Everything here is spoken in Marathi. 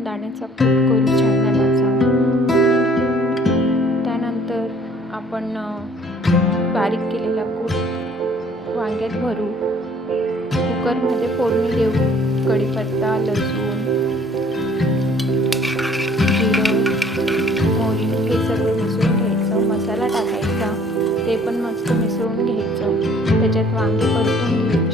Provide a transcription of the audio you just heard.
2 दाण्याचा कूट करू शेंगदाण्याचा. त्यानंतर आपण बारीक केलेला कूट वांग्यात भरू. कुकरमध्ये फोडणी देऊ. कढीपत्ता, लसूण, जिरं, मोहरी हे सर्व मिसळून घ्यायचं. मसाला टाकायचा, ते पण मस्त मिसळून घ्यायचं. त्याच्यात वांगे परतून घ्यायचे.